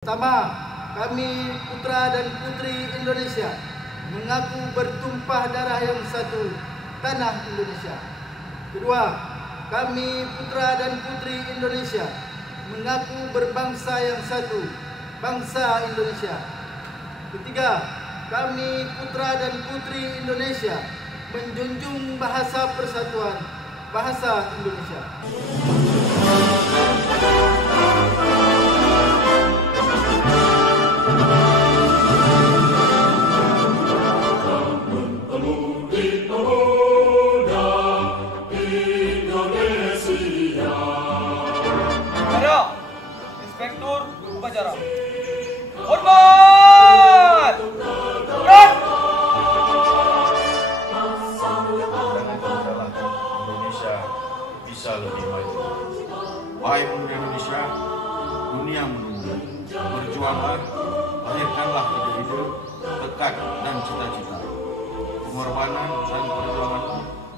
Pertama, kami putra dan putri Indonesia mengaku bertumpah darah yang satu, tanah Indonesia. Kedua, kami putra dan putri Indonesia mengaku berbangsa yang satu, bangsa Indonesia. Ketiga, kami putra dan putri Indonesia menjunjung bahasa persatuan, bahasa Indonesia. Inspektur upacara. Hormat! Berat! Indonesia bisa lebih maju. Wahai pemuda Indonesia, dunia menunggu. Berjuanglah, lahirkanlah ide-ide, tekad dan cita-cita. Pengorbanan dan perjuangan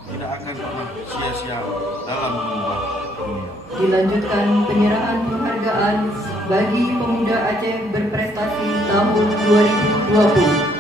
tidak akan pernah sia-sia dalam mengubah dunia. Dilanjutkan penyerahan penghargaan bagi pemuda Aceh berprestasi tahun 2020.